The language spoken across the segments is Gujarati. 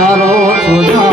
તારો સુધા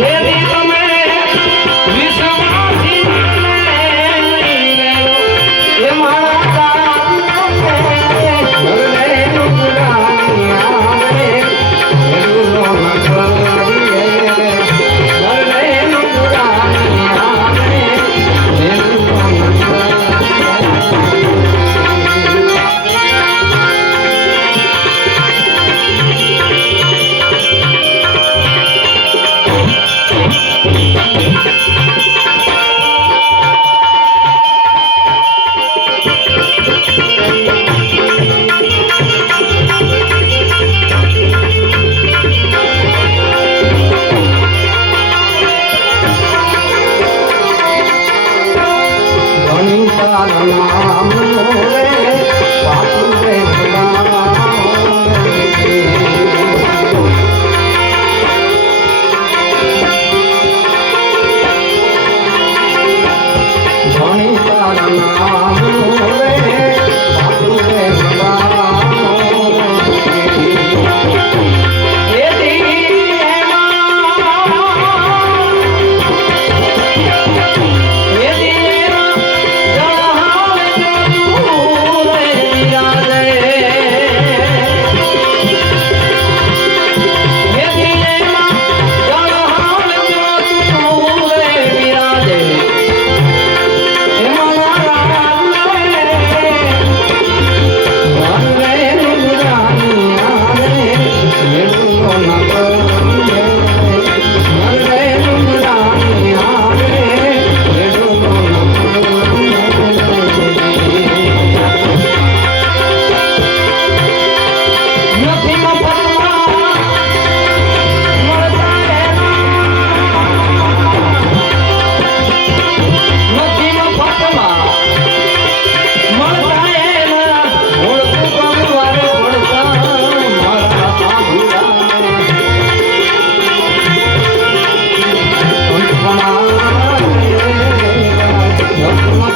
Yeah.